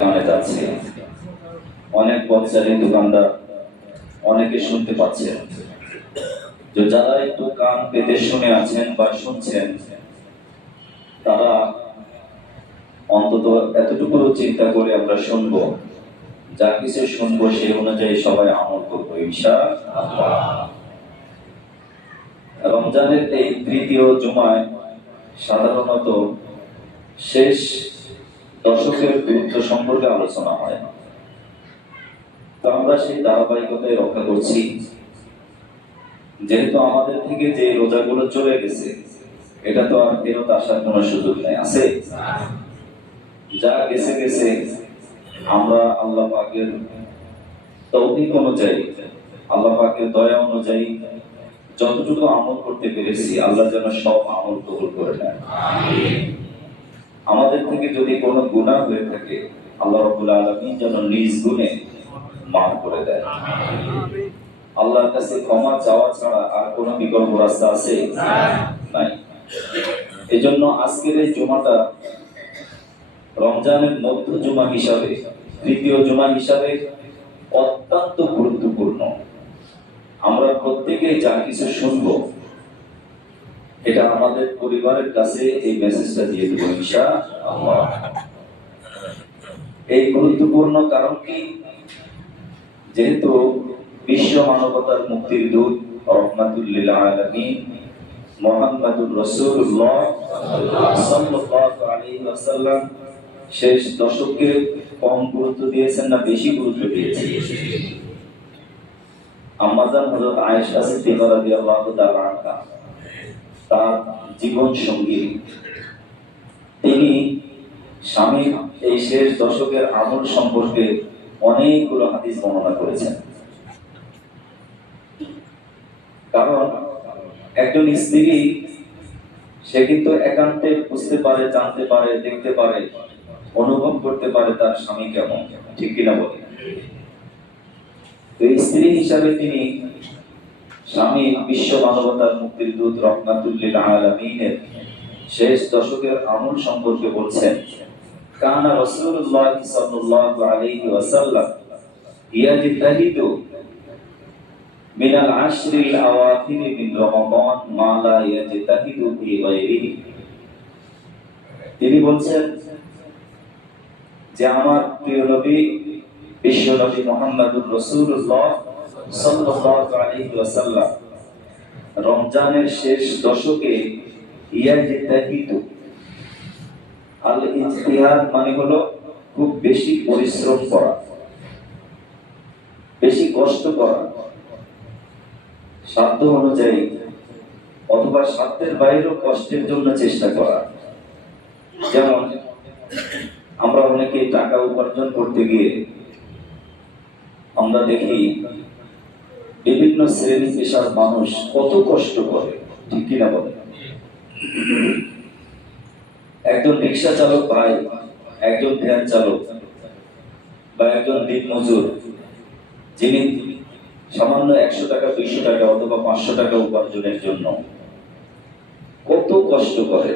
যাচ্ছে অনেক পথচারী দোকানদার অনেকে শুনতে পাচ্ছেন, যে যারা একটু কান পেতে শুনে আছেন বা শুনছেন, তারা অন্তত এতটুকু চিন্তা করে আমরা শুনবো, যা কিছু শুনবো সেই অনুযায়ী সবাই আমল করবো ইনশাআল্লাহ। রমজানের এই তৃতীয় জুমায় সাধারণত শেষ দশকের গুরুত্ব সম্পর্কে আলোচনা হয়। তো আমরা সেই ধারাবাহিকতায় রক্ষা করছি, যেহেতু আমাদের থেকে যে রোজাগুলো চলে গেছে, এটা তো আর ফেরত আসার কোনো সুযোগ নেই, আছে যা গেছে গেছে। আমরা আল্লাহ পাকের তৌফিক অনুযায়ী, আল্লাহ পাকের দয়া অনুযায়ী যতটুকু আমল করতে পেরেছি, আল্লাহ যেন সব আমল কবুল করে নেন। আমাদের থেকে যদি কোনো গুনাহ হয়ে থাকে, আল্লাহ রাব্বুল আলামিন যেন নিজ গুণে মাফ করে দেন। আল্লাহর কাছে ক্ষমা চাওয়া ছাড়া আর কোনো বিকল্প রাস্তা আছে? নাই। এজন্য আজকের এই জুমাটা রমজানের মধ্য জুমা হিসাবে, তৃতীয় জুমা হিসাবে অত্যন্ত গুরুত্বপূর্ণ। আমরা প্রত্যেকেই যা কিছু শুনবো, এটা আমাদের পরিবারের কাছে এই মেসেজটা দিয়ে দেবো ইনশাআল্লাহ। এই গুরুত্বপূর্ণ কারণ কি? যেহেতু বিশ্ব মানবতার মুক্তির দূত রাহমাতুল লিল আলামিন মুহাম্মদুর রাসূলুল্লাহ সাল্লাল্লাহু আলাইহি ওয়াসাল্লাম শেষ দশকে কম গুরুত্ব দিয়েছেন না বেশি গুরুত্ব দিয়েছেন? আম্মাজান হযরত আয়েশা সিদ্দিকা রাদিয়াল্লাহু তাআলা আনহা, তার জীবন সঙ্গী, তিনি স্বামীর এই শেষ দশকের আমল সম্পর্কে অনেকগুলো হাদিস বর্ণনা করেছেন। কারণ একজন স্ত্রী, সে কিন্তু একান্তে বুঝতে পারে, জানতে পারে, দেখতে পারে, অনুভব করতে পারে তার স্বামী কেমন, ঠিক কিনা বলে? তো স্ত্রী হিসাবে তিনি স্বামী বিশ্ব মানবতার মুক্তির দূত রাহমাতুল লিল আলামিনের শেষ দশকের আমল সম্পর্কে বলছেন, কানা রাসূলুল্লাহ সাল্লাল্লাহু আলাইহি ওয়াসাল্লাম ইয়াজতাহিদু মিনাল আশরিল আওয়াখির মিন রমাদান মা লা ইয়াজতাহিদু ফি গায়রিহি। তিনি বলছেন যে আমার প্রিয় নবী বিশ্ব নবী মুহাম্মদুর রাসূলুল্লাহ সাল্লাল্লাহু আলাইহি ওয়াসাল্লাম রমজানের শেষ দশকে ইয়াজতাহিদু, আল ইজতিহাদ মানে হলো খুব বেশি পরিশ্রম করা, বেশি কষ্ট করা, সাধ্য অনুযায়ী অথবা সাধ্যের বাইরেও কষ্টের জন্য চেষ্টা করা। যেমন আমরা অনেকে টাকা উপার্জন করতে গিয়ে আমরা দেখি বিভিন্ন শ্রেণী পেশার মানুষ কত কষ্ট করে, ঠিক কিনা বলে? একজন রিক্সা চালক ভাই, একজন ভ্যান চালক বা একজন দিন মজুর, যিনি সামান্য 100 টাকা, 200 টাকা অথবা 500 টাকা উপার্জনের জন্য কত কষ্ট করে।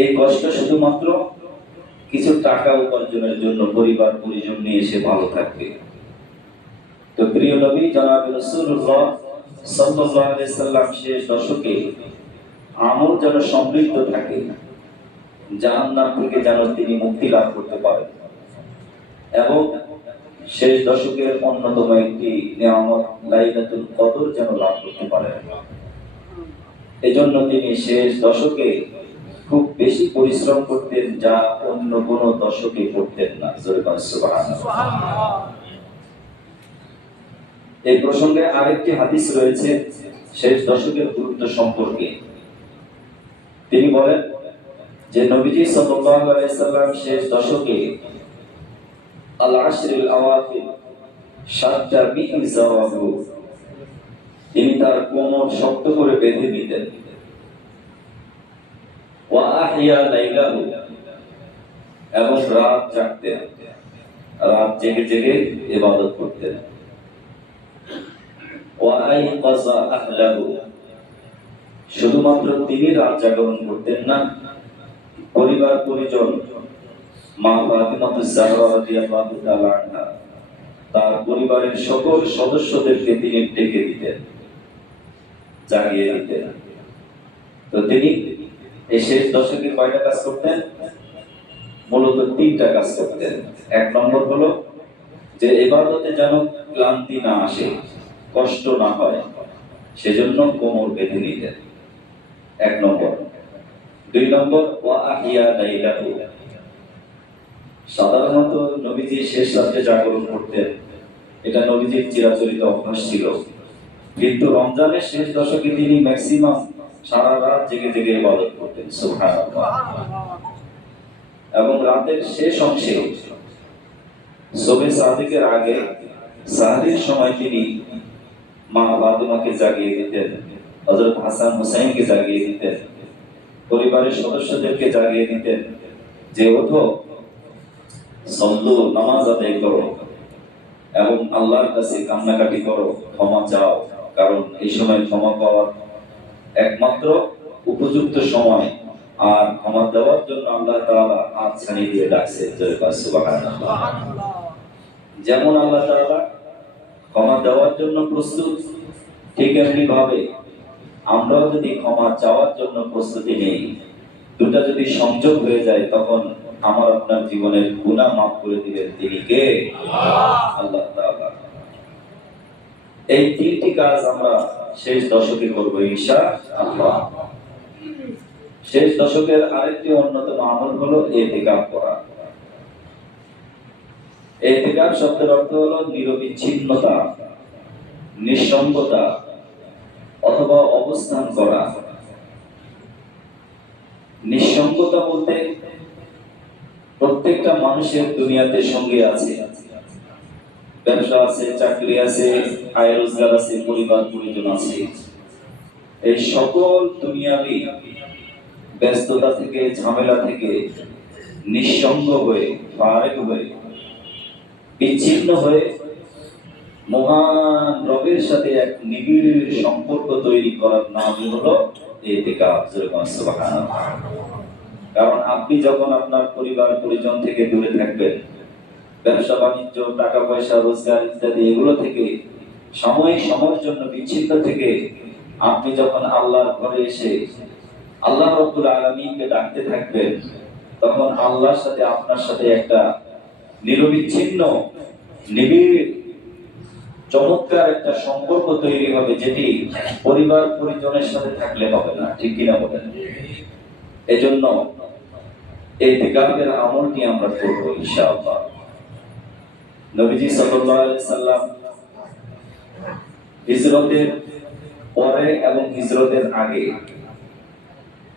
এই কষ্ট শুধুমাত্র কিছু টাকা উপার্জনের জন্য, পরিবার পরিজন নিয়ে এসে ভালো থাকবে। তো প্রিয় নবী জনাব রাসূলুল্লাহ সাল্লাল্লাহু আলাইহি ওয়াসাল্লাম শেষ দশকে আমল যেন সমৃদ্ধ থাকে, জাহান্নাম থেকে যেন তিনি মুক্তি লাভ করতে পারেন, এবং শেষ দশকের অন্যতম একটি নিয়ামত লাইলাতুল কদর যেন লাভ করতে পারেন। এজন্য তিনি শেষ দশকে খুব বেশি পরিশ্রম করতেন, যা অন্য কোনো দশকে করতেন না। সুবহানাল্লাহ। এই প্রসঙ্গে আরেকটি হাদিস রয়েছে শেষ দশকের গুরুত্ব সম্পর্কে। তিনি বলেন যে নবীজি সাল্লাল্লাহু আলাইহি ওয়াসাল্লাম শেষ দশকে আল আশরিল আওয়াখির সাতটা মি'জারাহু, তিনি তার কোমর শক্ত করে বেঁধে নিতেন। ওয়া আহইয়া লাইলাহু, এবং রাত জাগতেন, রাত জেগে জেগে ইবাদত করতেন। ওয়া আইকাযা আহলাহু, শুধুমাত্র তিনি রাত জাগরণ করতেন না, পরিবার পরিজন মা ফাতিমাতুজ জাহরা রাদিয়াল্লাহু তাআলা আনহা তার পরিবারের সকল সদস্যদেরকে তিনি ডেকে দিতেন, জাগিয়ে দিতেন। তো তিনি এই শেষ দশকে কয়টা কাজ করতেন? মূলত তিনটা কাজ করতেন। এক নম্বর হলো যে ইবাদতে যেন ক্লান্তি না আসে, কষ্ট না হয়, সেজন্য কোমর বেঁধে নিতেন, এক নম্বর। দুই নম্বর, ওয়া আহিয়া লাইলাহু, সাধারণত নবীজি শেষ রাতে জাগরণ করতেন, এটা নবীজির চিরাচরিত অভ্যাস ছিল। কিন্তু রমজানের শেষ দশকে তিনি ম্যাক্সিমাম সারা রাত জেগে জেগে ইবাদত করতেন, সুবহানাল্লাহ। এবং রাতের শেষ অংশে সুবহে সাদিকের আগে সাহরির সময় তিনি মা ফাতিমাকে জাগিয়ে দিতেন, হযরত হাসান হুসাইনকে জাগিয়ে দিতেন, পরিবারের সদস্যদেরকে জাগিয়ে দিতেন যে ওঠো, সল্লু, নামাজ আদায় করো এবং আল্লাহর কাছে কান্নাকাটি করো, ক্ষমা চাও, কারণ এই সময় ক্ষমা পাওয়ার একমাত্র উপযুক্ত সময়। আর ক্ষমা দেওয়ার জন্য আল্লাহ তাআলা হাত ছানি দিয়ে ডাকছে, সুবহানাল্লাহ। যেমন আল্লাহ তাআলা ক্ষমা দেওয়ার জন্য প্রস্তুত, ঠিক এমনি ভাবে আমরাও যদি ক্ষমা চাওয়ার জন্য প্রস্তুতি নেই, দুটা যদি সংযোগ হয়ে যায়, তখন আমার আপনার জীবনের গুনাহ মাফ করে দিবেন তিনি কে? আল্লাহ তাআলা। এই তিনটি কাজ আমরা শেষ দশকে করব ইনশাআল্লাহ। শেষ দশকের আরেকটি অন্যতম আমল হলো ইতিকাফ করা। ইতিকাফ শব্দের অর্থ হলো নিরবিচ্ছিন্নতা, নিঃসঙ্গতা অথবা অবস্থান করা। নিঃসঙ্গতা বলতে প্রত্যেকটা মানুষের দুনিয়াতে সঙ্গী আছে, ব্যবসা আছে, চাকরি আছে, আয় রোজগার আছে, পরিবার পরিজন আছে। এই সকল দুনিয়াবি ব্যস্ততা থেকে, ঝামেলা থেকে নিঃসঙ্গ হয়ে, ফারেক হয়ে, বিচ্ছিন্ন হয়ে মহান রবের সাথে এক নিবিড় সম্পর্ক তৈরি করার নাম হলো ইতিকাফ, সুবহানাল্লাহ। কারণ আপনি যখন আপনার পরিবার পরিজন থেকে দূরে থাকবেন, ব্যবসা বাণিজ্য, টাকা পয়সা, রোজগার ইত্যাদি এগুলো থেকে সময়ের জন্য বিচ্ছিন্ন থেকে আপনি যখন আল্লাহর ঘরে এসে আল্লাহ রাব্বুল আলামিনকে ডাকতে থাকবেন, তখন আল্লাহর সাথে আপনার সাথে একটা নিরবিচ্ছিন্ন, নিবিড়, চমৎকার একটা সম্পর্ক তৈরি হবে, যেটি পরিবার পরিজনের সাথে থাকলে হবে না, ঠিক কিনা বলেন? এজন্য ইতিকাফের আমলটি আমরা করব ইনশাআল্লাহ। নবীজি সাল্লাল্লাহু আলাইহি সাল্লাম হিজরতের পরে এবং হিজরতের আগে,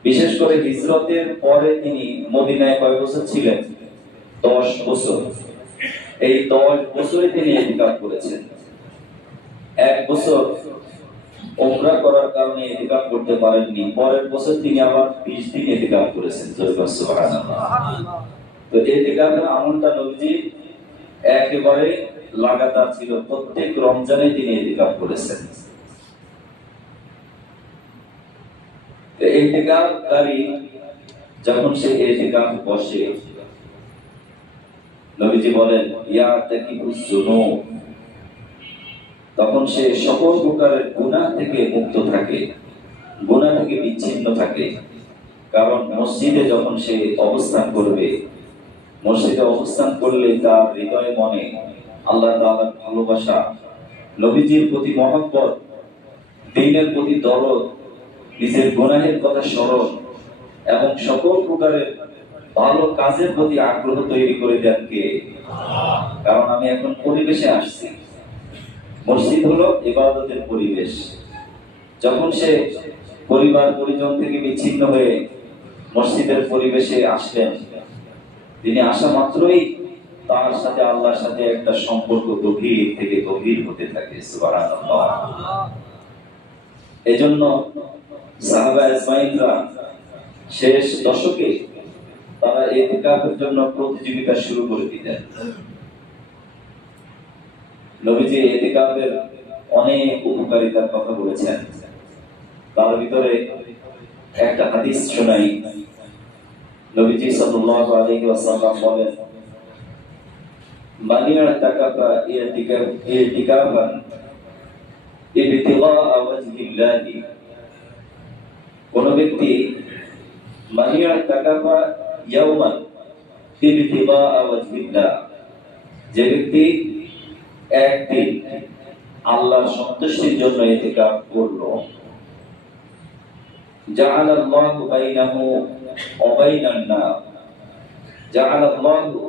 বিশেষ করে হিজরতের পরে তিনি মদিনায় কয় বছর ছিলেন? 10 বছর। এই 10 বছরে তিনি ইতিকাফ করেছেন। এক বছর উমরা করার কারণে ইতিকাফ করতে পারেননি, পরের বছর তিনি আবার 20 দিন ইতিকাফ করেছেন, সুবহানাল্লাহ। তো ইতিকাফের আমলটা নবীজি একেবারে লাগাতার ছিল, প্রত্যেক রমজানে তিনি ইতিকাফ করেছেন। ইতিকাফকারী যখন সে ইতিকাফ বসে, নবীজি বলেন ইয়া তাকিবুজ যুনুব, তখন সে সকল প্রকারের গুনাহ থেকে মুক্ত থাকে, গুনাহ থেকে বিচ্ছিন্ন থাকে। কারণ মসজিদে যখন সে অবস্থান করবে, মসজিদে অবস্থান করলে তার হৃদয়ে মনে আল্লাহ তাআলার ভালোবাসা, নবীজির প্রতি মহব্বত, দ্বীনের প্রতি দরদ, নিজের গুনাহের কথা স্মরণ এবং সকল প্রকারের ভালো কাজের প্রতি আগ্রহ তৈরি করে দেন কে? কারণ আমি এখন পরিবেশে আসছি, মসজিদ হলো ইবাদতের পরিবেশ। যখন সে পরিবার পরিজন থেকে বিচ্ছিন্ন হয়ে মসজিদের পরিবেশে আসলেন, তিনি আসা মাত্রই তার সাথে আল্লাহর সাথে একটা সম্পর্ক গভীর থেকে গভীর হতে থাকে, সুবহানাল্লাহ। এজন্য সাহাবা ইসমাইলরা শেষ দশকে তারা ইতিকাফের জন্য প্রতিযোগিতা শুরু করে দিলেন। নবীজি ইতিকাফের অনেক উপকারিতার কথা বলেছেন, তার ভিতরে একটা হাদিস শোনাই। নবীজি সাল্লাল্লাহু আলাইহি ওয়াসাল্লাম বলেন, মান ইয়াতাকাফা ইতিকাফান ইবতিগা ওয়াজহিল্লাহি, কোন ব্যক্তি মান ইয়াতাকাফা ইয়াওমান ইবতিগা ওয়াজহিল্লাহ, যে ব্যক্তি একদিন আল্লাহর সন্তুষ্টির জন্য ইতিকাফ করলো, জাআলাল্লাহু বাইনাহু ওয়া বাইনান নার, জাআলাল্লাহু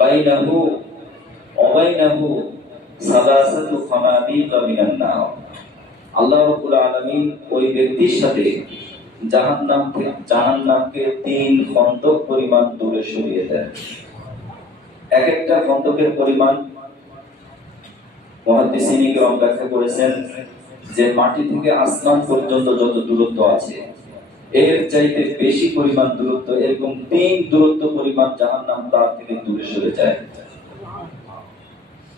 বাইনাহু ওয়া বাইনাহু সালাসাতু খানাদিক মিনান নার, আল্লাহ রাব্বুল আলামিন ওই ব্যক্তির সাথে জাহান্নামকে 3 খন্দক পরিমাণ দূরে সরিয়ে দেন। এক একটা খন্দকের পরিমাণ মুহাদ্দিসিন কিরাম ব্যাখ্যা করেছেন যে মাটি থেকে আসমান পর্যন্ত যত দূরত্ব আছে এর চাইতে বেশি পরিমাণ দূরত্ব, এরকম 3 দূরত্ব পরিমাণ জাহান্নাম তার থেকে দূরে সরে যায়।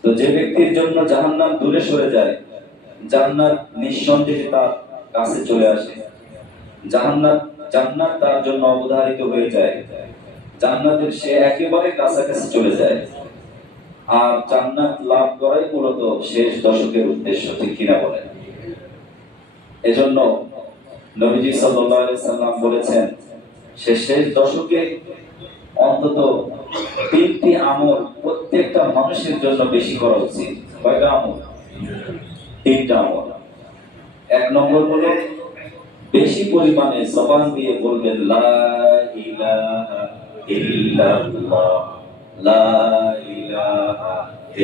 তো যে ব্যক্তির জন্য জাহান্নাম দূরে সরে যায়, জান্নাত নিঃসন্দেহে তার কাছে চলে আসে, জান্নাত তার জন্য অবধারিত হয়ে যায়, জান্নাতের সে একেবারে কাছাকাছি চলে যায়। আর জান্নাত লাভ করাই মূলত শেষ দশকের উদ্দেশ্য, ঠিক কিনা বলেন? এজন্য নবীজি সাল্লাল্লাহু আলাইহি সাল্লাম বলেছেন, শেষ দশকে অন্তত 3টি আমল প্রত্যেকটা মানুষের জন্য বেশি করা উচিত। কয়টা আমল? 3টা আমল। 1 নম্বর হলো বেশি পরিমাণে জবান দিয়ে বলবেন লা ইলাহা ইল্লাল্লাহ, লা ইলাহা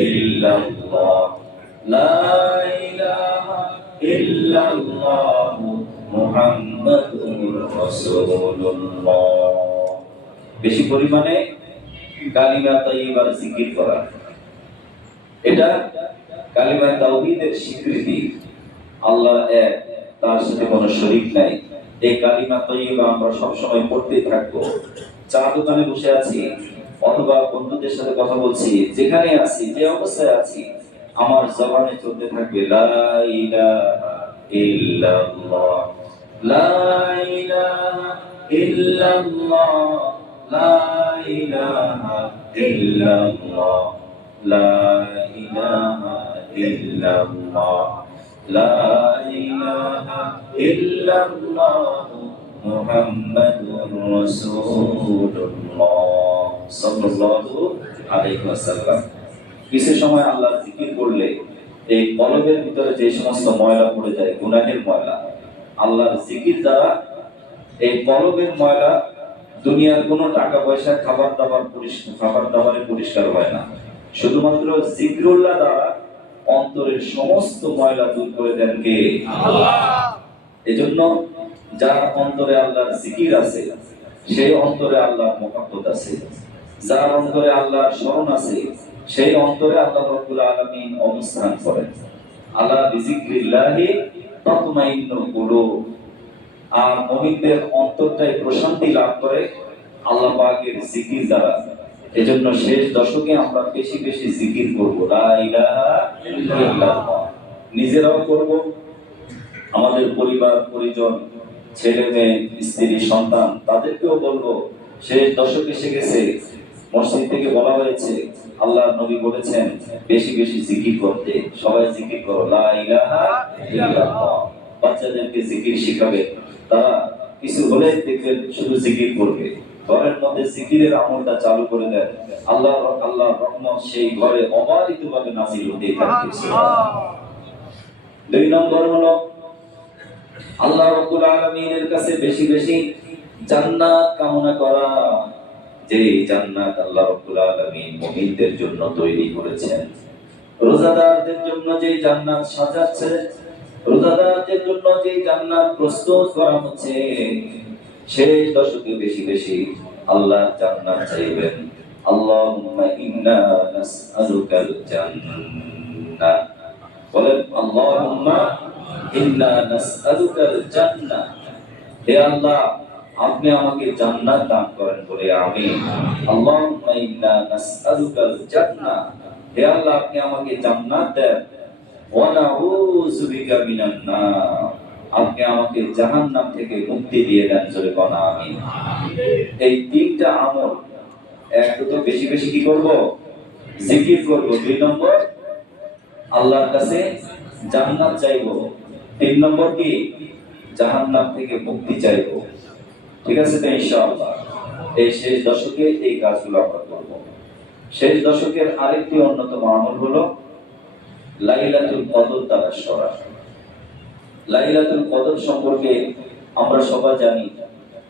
ইল্লাল্লাহ, লা ইলাহা ইল্লাল্লাহ মুহাম্মাদুর রাসূলুল্লাহ। বেশি পরিমাণে কালিমা তাইয়্যিবার জিকির করা, এটা কালিমা তাওহীদের স্বীকৃতি, আল্লাহ এক, তার সাথে কোনো শরীক নাই। এই কালিমা তাইয়্যিবা আমরা সব সময় পড়তেই থাকবো। চা দোকানে বসে আছি অথবা বন্ধুদের সাথে কথা বলছি, যেখানে আছি, যে অবস্থায় আছি, আমার জবানে চলতে থাকবে লা ইলাহা ইল্লাল্লাহ, লা ইলাহা ইল্লাল্লাহ, লা ইলাহা ইল্লাল্লাহ, লা ইলাহা ইল্লাল্লাহ, লা ইলাহা ইল্লাল্লাহ মুহাম্মাদুর রাসূলুল্লাহ সাল্লাল্লাহু আলাইহি ওয়াসাল্লাম। কিছু সময় আল্লাহর জিকির করলে এই কলবের ভিতরে যে সমস্ত ময়লা পড়ে যায়, গুনাহের ময়লা, আল্লাহর জিকির দ্বারা এই কলবের ময়লা দুনিয়ার কোনো টাকা পয়সা খাবার দাবারে পরিষ্কার হয় না। শুধুমাত্র জিকরুল্লাহ দ্বারা অন্তরের সমস্ত ময়লা দূর করে দেন কে? আল্লাহ। এজন্য যার অন্তরে আল্লাহর জিকির আছে, সেই অন্তরে আল্লাহর মুহাব্বত আছে। যার অন্তরে আল্লাহর স্মরণ আছে, সেই অন্তরে আল্লাহ রাব্বুল আলামিন অবস্থান করেন। আলা বিজিক্রিল্লাহি তাতমাইন্নুল কুলুব। আর মুমিনদের অন্তরটাই প্রশান্তি লাভ করে আল্লাহ পাকের জিকির দ্বারা। এজন্য শেষ দশকে আমরা বেশি বেশি জিকির করব, লা ইলাহা ইল্লাল্লাহ। নিজেরাও করব, আমাদের পরিবার পরিজন, ছেলে মেয়ে, স্ত্রী, সন্তান, তাদেরকেও বলবো। শেষ দশক এসে গেছে, মসজিদ থেকে বলা হয়েছে, আল্লাহর নবী বলেছেন বেশি বেশি জিকির করতে। সবাই জিকির করো, লা ইলাহা ইল্লাল্লাহ। বাচ্চাদেরকে জিকির শিখাবে, তারা কিছু হলে দেখবেন শুধু জিকির করবে। ঘরের মধ্যে জিকিরের আমলটা চালু করে দেন, আল্লাহ রহমত সেই ঘরে অবারিতভাবে নাযিল হতে থাকবে। 2 নম্বর হলো আল্লাহ রাব্বুল আলামিনের কাছে বেশি বেশি জান্নাত কামনা করা। যে জান্নাত আল্লাহ রাব্বুল আলামিন মুমিনদের জন্য তৈরি করেছেন, রোজাদারদের জন্য যে জান্নাত সাজাচ্ছে, রোজাদারদের জন্য যে জান্নাত প্রস্তুত করা হচ্ছে, শেষ দশকে বেশি বেশি আল্লাহ জান্নাত চাইবেন। আল্লাহুম্মা ইন্না নাসআলুকাল জান্নাহ, বলেন আল্লাহুম্মা ইন্না নাসআলুকাল জান্নাহ। হে আল্লাহ, আপনি আমাকে জান্নাত দান করেন বলে আমিন। আল্লাহুম্মা ইন্না নাসআলুকাল জান্নাহ, হে আল্লাহ আপনি আমাকে জান্নাত দেন। ওয়া নাউযু বিকা মিনান নার, আপনি আমাকে জাহান্নাম থেকে মুক্তি দিয়ে দেন, জোরে বলা আমিন। এই তিনটা আমল, এক তো বেশি বেশি কি করব, জিকির করব। দুই নম্বর আল্লাহর কাছে জান্নাত চাইবো। তিন নম্বর কি, জাহান্নাম থেকে মুক্তি চাইবো। ঠিক আছে তো ইনশাআল্লাহ। এই শেষ দশকে এই কাজগুলো আমরা করব। শেষ দশকের আরেকটি অন্যতম আমল হলো লাইলাতুল কদর তালাশ করা। লাইলাতুল কদর সম্পর্কে আমরা সবাই জানি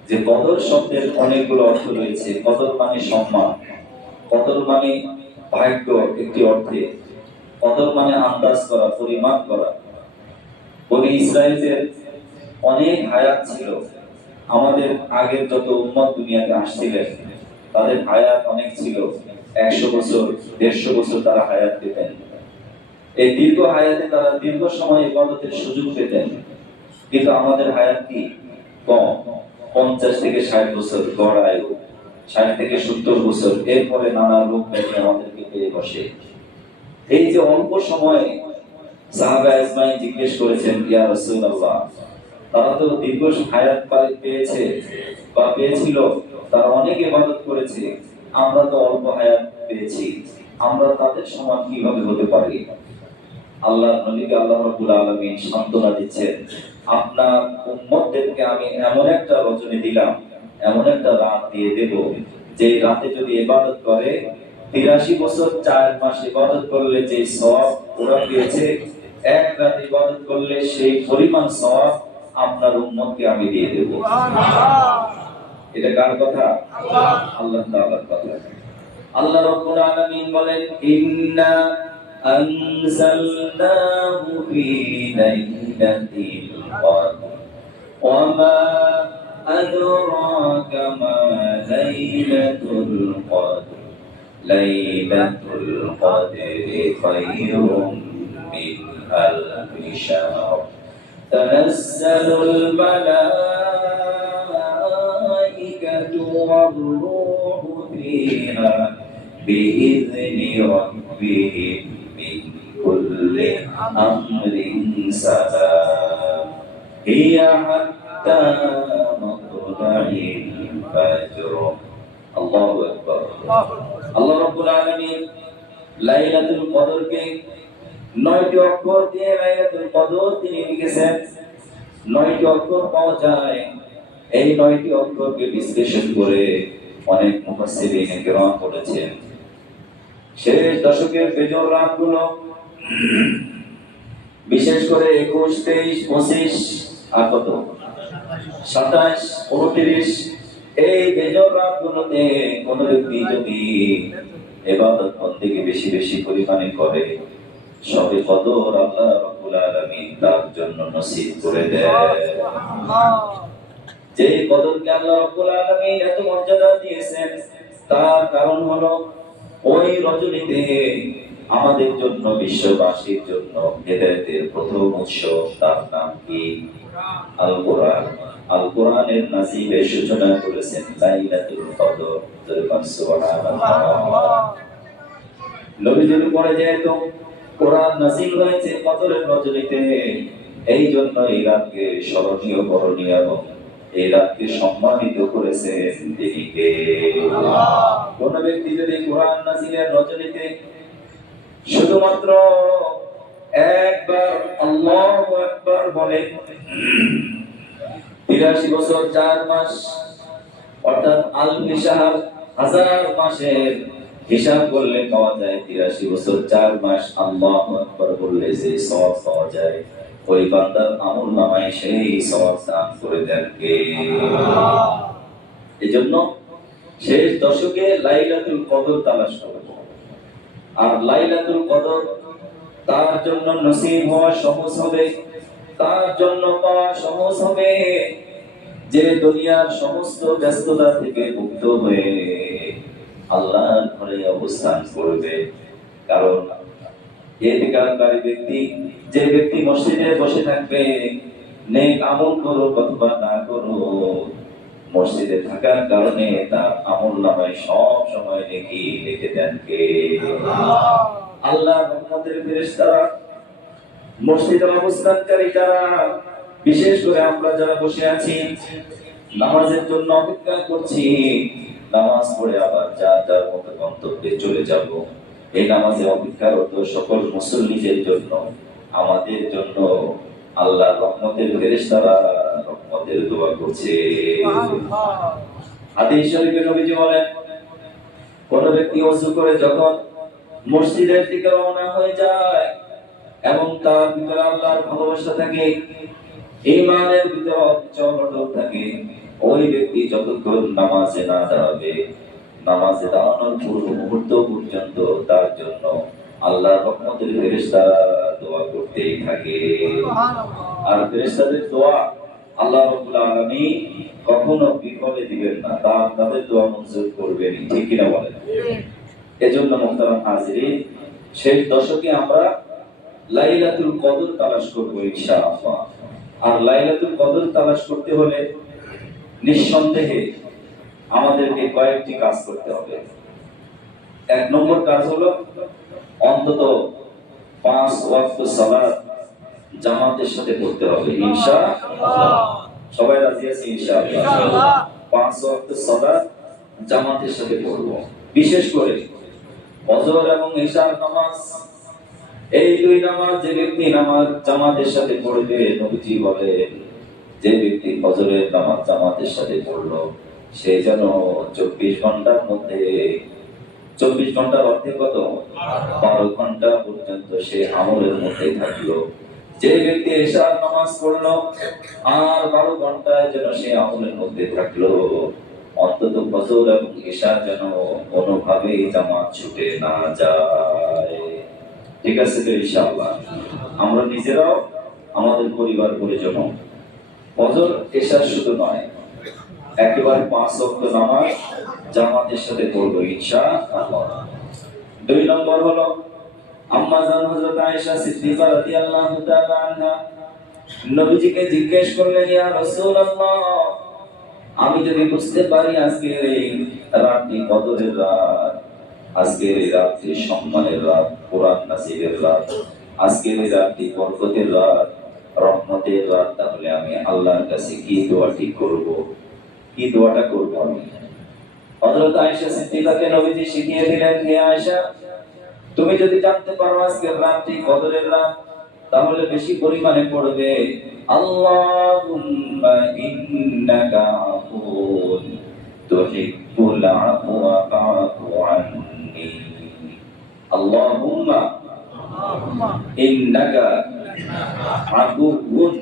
যে কদর শব্দের অনেকগুলো অর্থ রয়েছে। কদর মানে সম্মান, কদর মানে ভাগ্য একটি অর্থে, কদর মানে আন্দাজ করা, পরিমাপ করা। বনি ইসরায়েলের অনেক হায়াত ছিল। আমাদের আগের যত উম্মত দুনিয়াতে আসছিলেন তাদের হায়াত অনেক ছিল, 100 বছর 150 বছর তারা হায়াত পেতেন। এই দীর্ঘ হায়াতে তারা দীর্ঘ সময় ইবাদতের সুযোগ পেতেন। কিন্তু আমাদের হায়াত কি কম, 50 থেকে 60 বছর গড় আয়ু, 60 থেকে 70 বছর। এরপরে নানা রোগ ব্যাধি আমাদেরকে পেয়ে বসে। এই যে অল্প সময়ে সাহাবা আজমাইন জিজ্ঞেস করেছেন, ইয়া রাসূলুল্লাহ, তারা তো দীর্ঘ হায়াত পেয়েছে বা পেয়েছিল, তারা অনেক ইবাদত করেছে, আমরা তো অল্প হায়াত পেয়েছি, আমরা তাদের সমান কিভাবে হতে পারি? আল্লাহ নবীকে আল্লাহ রাব্বুল আলামিন সান্ত্বনা দিচ্ছেন, আপনার উম্মতদেরকে আমি এমন একটা রজনী দিলাম, এমন একটা রাত দিয়ে দেব, যে রাতে যদি ইবাদত করে 83 বছর 4 মাস ইবাদত করলে যে সওয়াব ওরা পেয়েছে, এক রাত ইবাদত করলে সেই পরিমাণ সওয়াব আপনার উম্মতকে আমি দিয়ে দেব। এটা কার কথা? আল্লাহ তাআলার কথা। আল্লাহ রাব্বুল আলামিন বলেন, ইন্না আনজালনাহু ফি লাইলাতিল কদর ওয়া মা আদরাকা মা লাইলাতুল কদর লাইলাতুল কদরি খায়রুম মিন আলফি শাহর তানাজ্জালুল মালাইকাতু ওয়ার রূহু ফিহা বিইذনি রাব্বিহিম মিন কুল্লি আমরিন সালাম হিয়া হাত্তা মাতলাইল ফাজর। আল্লাহু আকবার। আল্লাহ রাব্বুল আলামিন লাইলাতুল কদরকে 9টি অক্ষর দিয়ে লাইলাতুল কদর তিনি লিখেছেন। 9টি অক্ষর পাওয়া যায়। এই 9টি অক্ষরকে বিশ্লেষণ করে অনেক মুফাসসিরিন কেরাম বলেছেন, শেষ দশকের বেজর রাতগুলো, বিশেষ করে 21, 23, 25 আর কত 27, 29, এই বেজর রাতগুলোতে কোন ব্যক্তি যদি ইবাদত বন্দেগী বেশি বেশি পরিমাণে করে, সবে কদর আল্লাহ রাব্বুল আলামিন তার জন্য নসিব করে দেয়। যে কদরকে আল্লাহ রাব্বুল আলামিন এত মর্যাদা দিয়েছেন, তার কারণ হলো ওই রজনীতে আমাদের জন্য, বিশ্ববাসীর জন্য হেদায়েতের প্রথম উৎস, তার নাম কি? আল কোরআন। আল কোরআনের নাজিলের সূচনা করেছেন লাইলাতুল কদর। সুবহানাল্লাহ। নবী যদি পড়ে যায় তো কোরআন নাজিল হয়েছে কদরের রজনীতে, এই জন্য এই রাতকে স্মরণীয়, করণীয় এবং এই রাতকে সম্মানিত করেছেন তিনি কে? কোন ব্যক্তি যদি কোরআন নাজিলের রজনীতে শুধুমাত্র একবার আল্লাহু আকবার বলে, 83 বছর 4 মাস, অর্থাৎ আলফি শাহর, 1000 মাসের হিসাব করলে পাওয়া যায় 83 বছর 4 মাস আল্লাহু আকবার বললে যে সওয়াব পাওয়া যায়, ওই বান্দার আমলনামায় সেই সওয়াব দান করে দেন কে? এজন্য শেষ দশকে লাইলাতুল কদর তালাশ করব। আর লাইলাতুল কদর তার জন্য নসিব হওয়া সহজ হবে, তার জন্য পাওয়া সহজ হবে যে দুনিয়ার সমস্ত ব্যস্ততা থেকে মুক্ত হয়ে আল্লাহর ঘরে অবস্থান করবে। কারণ ইতিকাফকারী ব্যক্তি, যে ব্যক্তি মসজিদে বসে থাকবে, নেক আমল করো অথবা না করো, মসজিদে থাকার কারণে তার আমলনামায় সব সময় নেকি লিখে দেন কে? আল্লাহ রহমতের ফেরেশতারা, মসজিদে অবস্থানকারী যারা, বিশেষ করে আমরা যারা বসে আছি নামাজের জন্য অপেক্ষা করছি, নামাজ পড়ে আবার যার মতো গন্তব্যে চলে যাব, এই নামাজে অপেক্ষারত সকল মুসল্লিদের জন্য, আমাদের জন্য আল্লাহর রহমতের ফেরেশতারা রহমতের দোয়া করছে। হাদিস শরীফে নবীজি বলেন, কোন ব্যক্তি ওযু করে যখন মসজিদের দিকে রওনা হয়ে যায় এবং তার ভিতরে আল্লাহর ভালোবাসা থাকে, ঈমানের ভিতরে অচল অটল থাকে, ওই ব্যক্তি যতক্ষণ নামাজে না দাঁড়াবে, নামাজে দাঁড়ানোর পূর্ব মুহূর্ত পর্যন্ত তার জন্য আল্লাহর রহমতের ফেরেশতারা দোয়া করতেই থাকে। আর ফেরেশতাদের দোয়া আল্লাহ রাব্বুল আলামিন কখনো বিফলে দিবেন না, তাদের দোয়া মঞ্জুর করবেন, ঠিক কিনা বলেন? এজন্য মুহতারাম হাজিরিন, শেষ দশকে আমরা লাইলাতুল কদর তালাশ করব ইনশাআল্লাহ। আর লাইলাতুল কদর তালাশ করতে হলে নিঃসন্দেহে আমাদেরকে কয়েকটি কাজ করতে হবে। এক নম্বর কাজ হলো অন্তত 5 ওয়াক্ত সালাত জামাতের সাথে পড়তে হবে ইনশাআল্লাহ। সবাই রাজি আছি ইনশাআল্লাহ? 5 ওয়াক্ত সালাত জামাতের সাথে পড়ব। বিশেষ করে ফজর এবং ইশার নামাজ, এই দুই নামাজ যে ব্যক্তি নামাজ জামাতের সাথে পড়বে, নবীজি বলেন যে ব্যক্তি ফজরের নামাজ জামাতের সাথে পড়লো, সে যেন 24 ঘন্টার মধ্যে, 24 ঘন্টার অর্থে কত? 12 ঘন্টা পর্যন্ত সে আমলের মধ্যে থাকলো। যে ব্যক্তি ইশার নামাজ পড়লো আর 12 ঘন্টায় যেন সে আমলের মধ্যে থাকলো, অন্তত ফজর এবং ইশা যেন কোনোভাবেই জামাত ছুটে না যায়। ঠিক আছে তো ইনশাআল্লাহ? আমরা নিজেরাও, আমাদের পরিবার পরিজন ফজর ইশা শুধু নয়, একেবারে 5 ওয়াক্ত নামাজ জামাতের সাথে পড়বো ইনশাআল্লাহ। 2 নম্বর হলো আম্মা জান হযরত আয়েশা সিদ্দিকা রাদিয়াল্লাহু তাআলা আনহা নবীজিকে জিজ্ঞেস করলেন, ইয়া রাসূলুল্লাহ, আমি যদি বুঝতে পারি আজকের এই রাতটি কদরের রাত, আজকের এই রাতটি সম্মানের রাত, কোরআন নাযিলের রাত, আজকের এই রাতটি বরকতের রাত, রহমতের রাত, তাহলে আমি আল্লাহর কাছে কি দোয়াটি করব, কি দোয়াটা করব? আমি হযরত আয়েশা সিদ্দিকাকে নবীজি শিখিয়ে দিলেন, হে আয়েশা, তুমি যদি জানতে পারো আজকের রাতটি কদরের রাত, তাহলে বেশি পরিমাণে পড়বে আল্লাহুম্মা ইন্নাকা আফুন তুহিব্বুল আফওয়া ফা'ফু আন্নী। আল্লাহুম্মা ইন্নাকা আফুন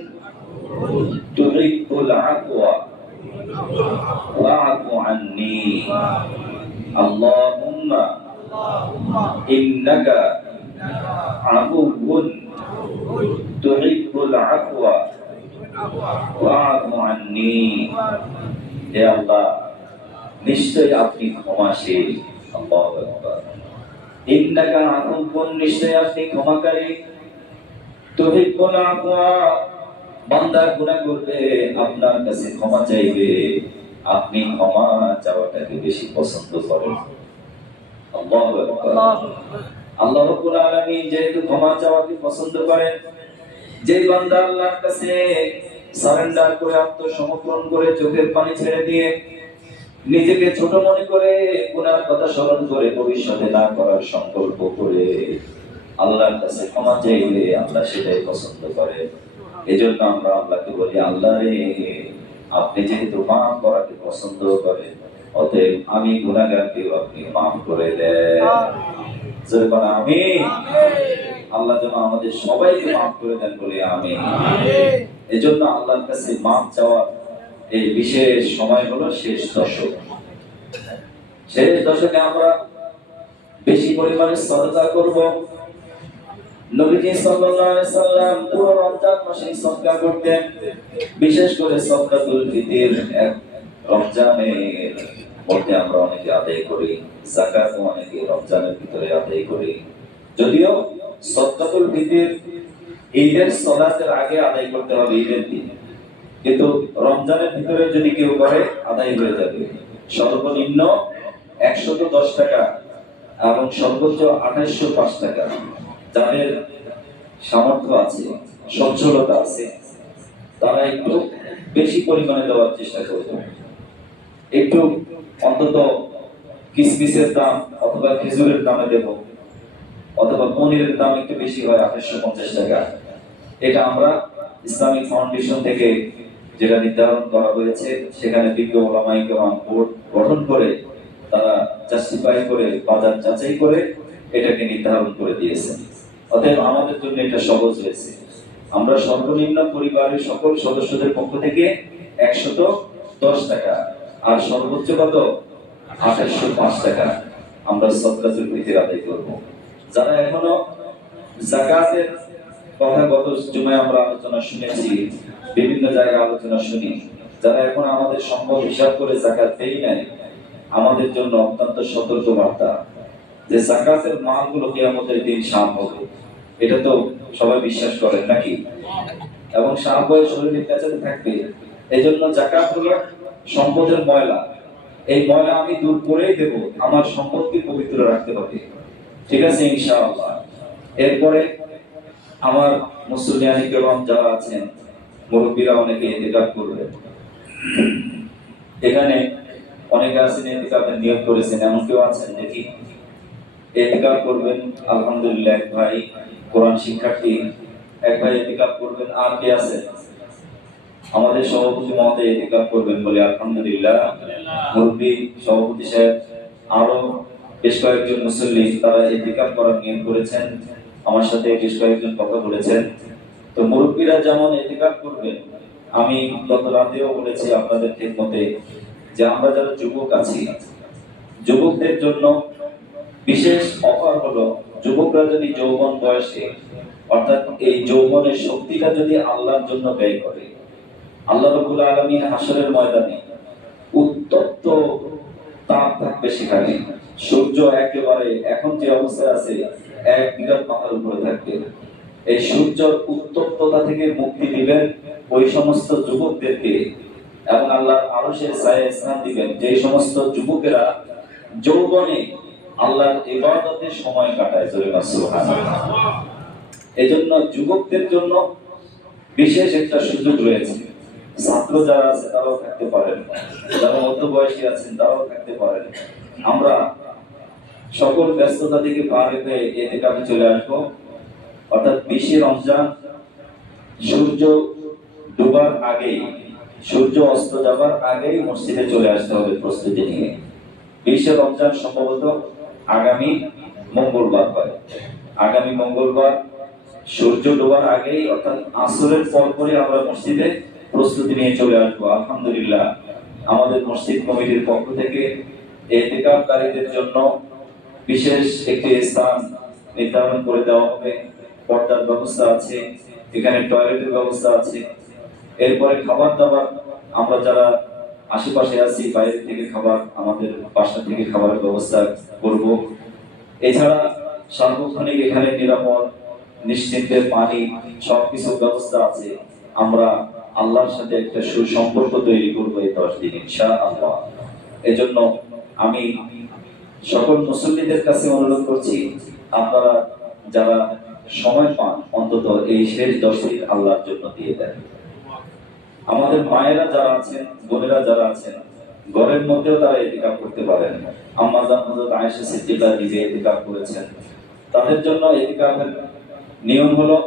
তুহিব্বুল আফওয়া ফা'ফু আন্নী। আল্লাহুম্মা ইন্নাকা আফুন তুহিব্বুল আফওয়া ফা'ফু আন্নী। হে আল্লাহ, নিশ্চয়ই আপনি ক্ষমাশীল। আল্লাহু আকবার। ইন্নাকা আফুন, নিশ্চয়ই আপনি ক্ষমাকারী। তুহিব্বুল আফওয়া, বান্দা গুনাহ করবে আপনার কাছে ক্ষমা চাইবে, আপনি ক্ষমা চাওয়াটাকে বেশি পছন্দ করেন। আল্লাহু আকবার। আল্লাহ রাব্বুল আলামিন যেহেতু ক্ষমা চাওয়াকে পছন্দ করেন, যে বান্দা আল্লাহর কাছে সারেন্ডার করে, আত্মসমর্পণ করে, চোখের পানি ছেড়ে দিয়ে নিজেকে ছোট মনে করে, গুনার কথা স্মরণ করে, ভবিষ্যতে না করার সংকল্প করে আল্লাহর কাছে ক্ষমা চাইলে আল্লাহ সেটাই পছন্দ করে। এজন্য আমরা আল্লাহকে বলি, আল্লাহ রে, আপনি যেহেতু মাফ করাকে পছন্দ করেন, অতএব আমি গুনাহগারকেও আপনি মাফ করে দেন। আমিন। আল্লাহ যেন আমাদের সবাইকে মাফ করে দেন, বলে আমিন। এজন্য আল্লাহর কাছে মাফ চাওয়ার এই বিশেষ সময় হলো শেষ দশক। শেষ দশকে আমরা বেশি পরিমাণে সাদকা করব। নবীজি সাল্লাল্লাহু আলাইহি সাল্লাম পুরো রমজান মাসে সাদকা করতেন। বিশেষ করে সাদকাতুল ফিতর রমজানের মধ্যে আমরা অনেকে আদায় করি, যাকাতও অনেকে রমজানের ভিতরে আদায় করি। যদিও সাদকাতুল ফিতর ঈদের সালাতের আগে আদায় করতে হবে, ঈদের দিন, কিন্তু রমজানের ভিতরে যদি কেউ করে আদায় হয়ে যাবে। সর্বনিম্ন 110 টাকা এবং সর্বোচ্চ 2805 টাকা। যাদের সামর্থ্য আছে, সচ্ছলতা আছে, তারা একটু বেশি পরিমাণে দেওয়ার চেষ্টা করবে। একটু অন্তত কিসমিসের দাম অথবা খেজুরের দামে দেব, অথবা পনিরের দাম একটু বেশি হয় 2850 টাকা। এটা আমরা ইসলামিক ফাউন্ডেশন থেকে যেটা নির্ধারণ করা হয়েছে, সেখানে বিজ্ঞ ওলামায়ে কেরাম বোর্ড গঠন করে তারা জাস্টিফাই করে বাজার যাচাই করে এটাকে নির্ধারণ করে দিয়েছে। অতএব আমাদের জন্য এটা সহজ হয়েছে। আমরা সর্বনিম্ন পরিবারের সকল সদস্যদের পক্ষ থেকে 110 টাকা আর সর্বোচ্চ কত 2805 টাকা আমরা সাদকাতুল ফিতর আদায় করব। যারা এখনো যাকাতের কথা গত জুমায় আমরা আলোচনা শুনেছি, বিভিন্ন জায়গায় আলোচনা শুনি, যারা এখন আমাদের সম্পদ হিসাব করে যাকাত দেই নাই, আমাদের জন্য অত্যন্ত সতর্ক বার্তা যে যাকাতের মালগুলো কিয়ামতের দিন শাম হবে। এটা তো সবাই বিশ্বাস করেন নাকি? এবং শাম হয়ে শরীরের কাছে থাকবে। এই জন্য যাকাত হলো সম্পদের ময়লা। এই ময়লা আমি দূর করেই দেব, আমার সম্পদকে পবিত্র রাখতে হবে। ঠিক আছে ইনশাআল্লাহ। এরপরে আমার মুসলিয়ানি কেরাম যারা আছেন, মুরব্বীরা অনেকে ইতিকাফ করবে। এখানে অনেকে আছেন ইতিকাফের নিয়োগ করেছেন, এমন কেউ আছেন দেখি ইতিকাফ করবেন? আলহামদুলিল্লাহ, এক ভাই কোরআন শিক্ষার্থী, এক ভাই ইতিকাফ করবেন। আর কে আছেন? আমাদের সভাপতি মহোদয় ইতিকাফ করবেন বলে আলহামদুলিল্লাহ। মুরব্বী সভাপতি সাহেব আরো বেশ কয়েকজন মুসল্লি তারা ইতিকাফ করার নিয়োগ করেছেন, আমার সাথে বেশ কয়েকজন কথা বলেছেন। তো মুরব্বীরা যেমন ইতিকাফ করবেন, আমি গত রাতেও বলেছি আপনাদের খেদমতে যে আমরা যারা যুবক আছি, যুবকদের জন্য বিশেষ অফার হলো, যুবকরা যদি যৌবন বয়সে অর্থাৎ এই যৌবনের শক্তিটা যদি আল্লাহর জন্য ব্যয় করে, আল্লাহ রাব্বুল আলামিন হাশরের ময়দানে উত্তপ্ত তাপ থাকবে সেখানে, সূর্য একেবারে এখন যে অবস্থায় আছে 1 বিঘা মাথার উপরে থাকবে। এই সূর্যের উত্তপ্ততা থেকে মুক্তি দিবেন ওই সমস্ত যুবকদেরকে, এবং আল্লাহর আরশের ছায়ায় স্থান দিবেন যে সমস্ত যুবকেরা যৌবনে আল্লাহর ইবাদতে সময় কাটায়। সুবহানাল্লাহ। এজন্য যুবকদের জন্য বিশেষ একটা সুযোগ রয়েছে। ছাত্র যারা আছে তারাও থাকতে পারেন, যারা মধ্যবয়সী আছেন তারাও থাকতে পারেন। আমরা সকল ব্যস্ততা থেকে পার হয়ে ইতিকাফে চলে আসবো, অর্থাৎ 20 রমজান সূর্য ডুবার আগেই, সূর্য অস্ত যাবার আগেই মসজিদে চলে আসতে হবে প্রস্তুতি নিয়ে। 20 রমজান সম্ভবত আগামী মঙ্গলবার হয়। আগামী মঙ্গলবার সূর্য ডোবার আগেই অর্থাৎ আসরের পরপরই আমরা মসজিদে প্রস্তুতি নিয়ে চলে আসবো। আলহামদুলিল্লাহ, আমাদের মসজিদ কমিটির পক্ষ থেকে ইতিকাফকারীদের জন্য বিশেষ একটি স্থান নির্ধারণ করে দেওয়া হবে। পর্দার ব্যবস্থা আছে, এখানে টয়লেটের ব্যবস্থা আছে। এরপরে খাবার দাবার আমরা যারা আশেপাশে আছি, বাইরে থেকে খাবার, আমাদের বাসা থেকে খাবারের ব্যবস্থা করব। এছাড়া সার্বক্ষণিক এখানে নিরাপদ নিশ্চিন্তে পানি সবকিছুর ব্যবস্থা আছে। আমরা আল্লাহর সাথে একটা সুসম্পর্ক তৈরি করবো এই 10 দিন ইনশাআল্লাহ। এজন্য আমি সকল মুসল্লিদের কাছে অনুরোধ করছি, আপনারা যারা সময় পান অন্তত এই শেষ 10 দিন আল্লাহর জন্য দিয়ে দেন। আমাদের মায়েরা যারা আছেন, বোনেরা যারা আছেন, ঘরের মধ্যেও তারা ইতিকাফ করতে পারেন। আম্মা জান হযরত আয়েশা সিদ্দিকা নিজে ইতিকাফ করেছেন। তাদের জন্য ইতিকাফের নিয়ম হলো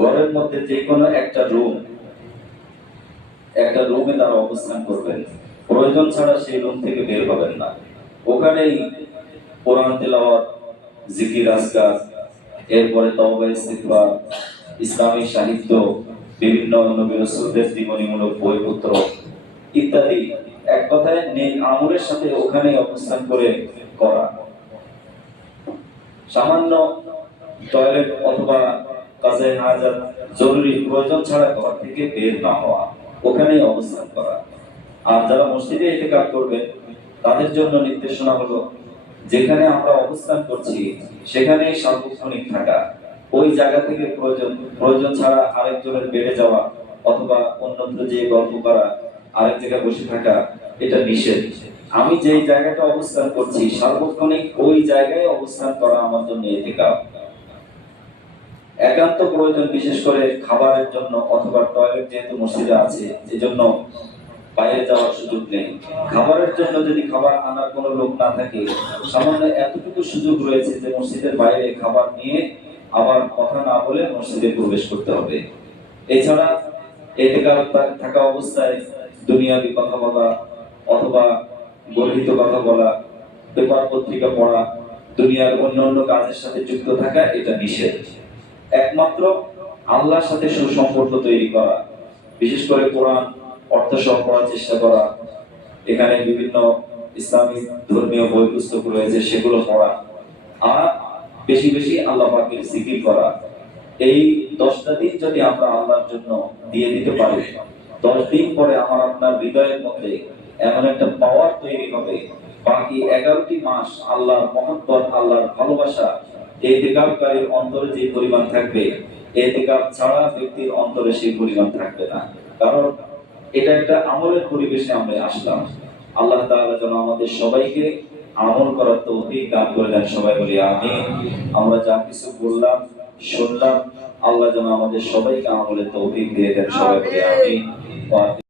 ঘরের মধ্যে যে কোনো একটা রুমে তারা অবস্থান করবেন। প্রয়োজন ছাড়া সেই রুম থেকে বের হবেন না। ওখানেই কোরআন তেলাওয়াত, জিকির আজকার, এরপরে তওবা ইস্তিগফার, ইসলামী সাহিত্য, বিভিন্ন নবী রাসূলদের জীবনীমূলক বইপত্র ইত্যাদি, এক কথায় নেক আমলের সাথে ওখানে অবস্থান করে করা। সামান্য টয়লেট অথবা কাজে হাজাত জরুরি প্রয়োজন ছাড়া ঘর থেকে বের না হওয়া, ওখানেই অবস্থান করা। আর যারা মসজিদে ইতিকাফ করবেন তাদের জন্য নির্দেশনা হলো যেখানে আমরা অবস্থান করছি সেখানেই সার্বক্ষণিক থাকা। ওই জায়গা থেকে প্রয়োজন ছাড়া আরেকজনের বেড়ে যাওয়া অথবা অন্যত্র যে গল্প করা, আরেক জায়গায় বসে থাকা, এটা নিষেধ। আমি যেই জায়গাটা অবস্থান করছি সার্বক্ষণিক ওই জায়গায় অবস্থান করা আমার জন্য ইতিকাফ। একান্ত প্রয়োজন, বিশেষ করে খাবারের জন্য অথবা টয়লেট যেহেতু মসজিদে আছে এজন্য বাইরে যাওয়ার সুযোগ নেই। খাবারের জন্য যদি খাবার আনার কোনো লোক না থাকে, সামান্য এতটুকু সুযোগ রয়েছে যে মসজিদের বাইরে খাবার নিয়ে আবার কথা না বলে মসজিদে প্রবেশ করতে হবে। এছাড়া এতেকাল থাকা অবস্থায় দুনিয়াবি কথা বলা অথবা গর্হিত কথা বলা, পেপার পত্রিকা পড়া, দুনিয়ার অন্যান্য কাজের সাথে যুক্ত থাকা এটা নিষেধ। একমাত্র আল্লাহর সাথে সুসম্পর্ক তৈরি করা, বিশেষ করে কোরআন অর্থ সহ পড়ার চেষ্টা করা, এখানে বিভিন্ন ইসলামিক ধর্মীয় বই পুস্তক রয়েছে সেগুলো পড়া, আর বেশি বেশি আল্লাহ পাকের জিকির করা। এই 10টা দিন যদি আমরা আল্লাহর জন্য দিয়ে দিতে পারি, 10 দিন পরে আমার আপনার হৃদয়ের মধ্যে এমন একটা পাওয়ার তৈরি হবে, বাকি 11টি মাস আল্লাহর মহব্বত, আল্লাহর ভালোবাসা ইতিকাফকারীর অন্তরে যে পরিমাণ থাকবে, ইতিকাফ ছাড়া ব্যক্তির অন্তরে সেই পরিমাণ থাকবে না। কারণ এটা একটা আমলের পরিবেশে আমরা আসলাম। আল্লাহ তাআলা যেন আমাদের সবাইকে আমল করার তৌফিক দান করে দেন। সবাই বলি আমিন। আমরা যা কিছু বললাম শুনলাম, আল্লাহ যেন আমাদের সবাইকে আমলের তৌফিক দিয়ে দেন। সবাই বলি আমিন।